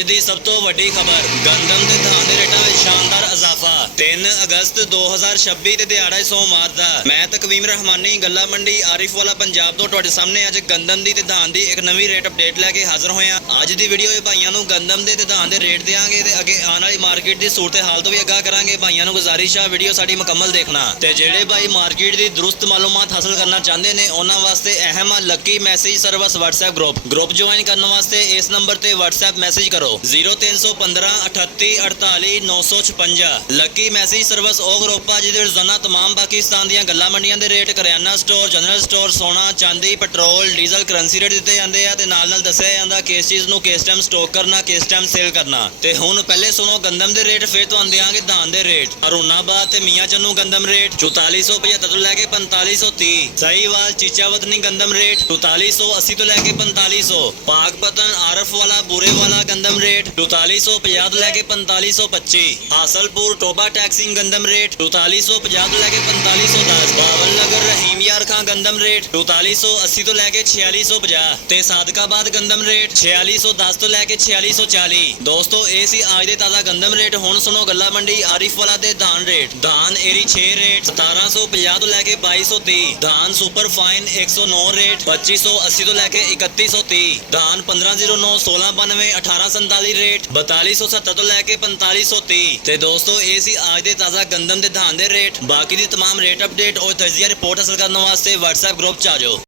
ਅੱਜ ਦੀ ਸਭ ਤੋਂ ਵੱਡੀ ਖਬਰ, ਗੰਦਮ ਦੇ ਧਾਨ ਦੇ ਰੇਟਾਂ ਵਿੱਚ ਸ਼ਾਨਦਾਰ ਇਜ਼ਾਫਾ। 3 ਅਗਸਤ 2026 ਤੇ ਦਿਹਾੜਾ ਸੋਮਵਾਰ ਦਾ। ਮੈਂ ਤਕਵੀਮ ਰਹਿਮਾਨੀ, ਗੱਲਾ ਮੰਡੀ ਆਰਿਫਵਾਲਾ ਪੰਜਾਬ ਤੋਂ ਤੁਹਾਡੇ ਸਾਹਮਣੇ ਅੱਜ ਗੰਦਮ ਦੀ ਤੇ ਧਾਨ ਦੀ ਇੱਕ ਨਵੀਂ ਰੇਟ ਅਪਡੇਟ ਲੈ ਕੇ ਹਾਜ਼ਰ ਹੋਏ ਹਾਂ। ਅੱਜ ਦੀ ਵੀਡੀਓ ਇਹ ਭਾਈਆਂ ਨੂੰ ਗੰਦਮ ਦੇ ਤੇ ਧਾਨ ਦੇ ਰੇਟ ਦੇਵਾਂਗੇ ਤੇ ਅੱਗੇ ਆਉਣ ਵਾਲੀ ਮਾਰਕੀਟ ਦੀ ਸੂਰਤ ਹਾਲ ਤੋਂ ਵੀ ਆਗਾਹ ਕਰਾਂਗੇ। ਭਾਈਆਂ ਨੂੰ ਗੁਜ਼ਾਰਿਸ਼ ਆ ਵੀਡੀਓ ਸਾਡੀ ਮੁਕੰਮਲ ਦੇਖਣਾ ਤੇ ਜਿਹੜੇ ਭਾਈ ਮਾਰਕੀਟ ਦੀ ਦਰੁਸਤ ਮਾਲੂਮਾਤ ਹਾਸਲ ਕਰਨਾ ਚਾਹੁੰਦੇ ਨੇ ਉਹਨਾਂ ਵਾਸਤੇ ਅਹਿਮ Lucky message service WhatsApp group join ਕਰਨ ਵਾਸਤੇ ਇਸ ਨੰਬਰ ਤੇ WhatsApp ਮੈਸੇਜ ਕਰੋ 0315 38 48 956। ਲੱਕੀ ਮੈਸੇਜ ਸਰਵਿਸ ਉਹ ਗਰੁੱਪ ਆ ਜਿਹਦੇ ਵਿੱਚ ਰੋਜ਼ਾਨਾ तमाम ਪਾਕਿਸਤਾਨ ਦੀਆਂ ਗੱਲਾਂ ਮੰਡੀਆਂ ਦੇ ਰੇਟ, ਕਰਿਆਨਾ ਸਟੋਰ, ਜਨਰਲ ਸਟੋਰ, ਸੋਨਾ, ਚਾਂਦੀ, ਪੈਟਰੋਲ, ਡੀਜ਼ਲ, ਕਰੰਸੀ ਰੇਟ ਦਿੱਤੇ ਜਾਂਦੇ ਆ ਤੇ ਨਾਲ ਦੱਸਿਆ ਜਾਂਦਾ ਕਿਸ ਚੀਜ਼ ਨੂੰ ਕਿਸ ਟਾਈਮ ਸਟਾਕ ਕਰਨਾ, ਕਿਸ ਟਾਈਮ ਸੇਲ ਕਰਨਾ। ਤੇ ਹੁਣ ਪਹਿਲੇ ਸੁਣੋ ਗੰਦਮ ਦੇ ਰੇਟ, ਫਿਰ ਤੁਹਾਨੂੰ ਦਿਆਂਗੇ ਧਾਨ ਦੇ ਰੇਟ। ਅਰੁਣਾਬਾਦ ਤੇ ਮੀਆਂ ਚੰਨੂ ਗੰਦਮ ਰੇਟ 4475 ਤੋਂ ਲੈ ਕੇ 4530। ਸਾਹੀਵਾਲ ਚੀਚਾਵਤਨੀ ਗੰਦਮ ਰੇਟ 4480 ਤੋਂ ਲੈ ਕੇ 4500। ਪਾਕਪਤਨ ਆਰਫਵਾਲਾ ਬੂਰੇਵਾਲਾ ਗੰਦਮ ਰੇਟ 4450 ਤੋਂ ਲੈ ਕੇ 4525। ਹਾਸਲਪੁਰ ਟੋਬਾ ਟੈਕਸਿੰਗ ਗੰਦਮ ਰੇਟ 4450 ਤੋਂ ਲੈ ਕੇ 4510। ਬਾਵਲ ਨਗਰ ਰਹੀਮ ਯਾਰ ਖਾਂ ਗੰਦਮ ਰੇਟ 4480 ਤੋਂ ਲੈ ਕੇ 4650 ਤੇ ਸਾਦਕਾਬਾਦ ਗੰਦਮ ਰੇਟ 4610 ਤੋਂ ਲੈ ਕੇ 4640। ਦੋਸਤੋ ਇਹ ਸੀ ਅੱਜ ਦੇ ਤਾਜ਼ਾ ਗੰਦਮ ਰੇਟ। ਹੁਣ ਸੁਣੋ ਗੱਲਾ ਮੰਡੀ ਆਰਿਫਵਾਲਾ ਦੇ ਧਾਨ ਰੇਟ। ਧਾਨ ਏਰੀ 6 ਰੇਟ 1750 ਤੋਂ ਲੈ ਕੇ 2230। ਧਾਨ ਸੁਪਰ ਫਾਈਨ 109 ਰੇਟ 2580 ਤੋਂ ਲੈ ਕੇ 3130। ਧਾਨ 1509 1692 1847 ਰੇਟ 4270 ਤੋਂ ਲੈ ਕੇ 4530। ਤੇ ਦੋਸਤੋ ਇਹ ਸੀ ਅੱਜ ਦੇ ਤਾਜ਼ਾ ਗੰਦਮ ਦੇ ਧਾਨ ਦੇ ਰੇਟ। ਬਾਕੀ ਦੀ तमाम ਰੇਟ ਅਪਡੇਟ ਔਰ ਤਜਜ਼ੀਆ ਰਿਪੋਰਟ ਹਾਸਲ ਕਰਨ ਵਾਸਤੇ WhatsApp ਗਰੁੱਪ ਚ ਆ ਜਾਓ।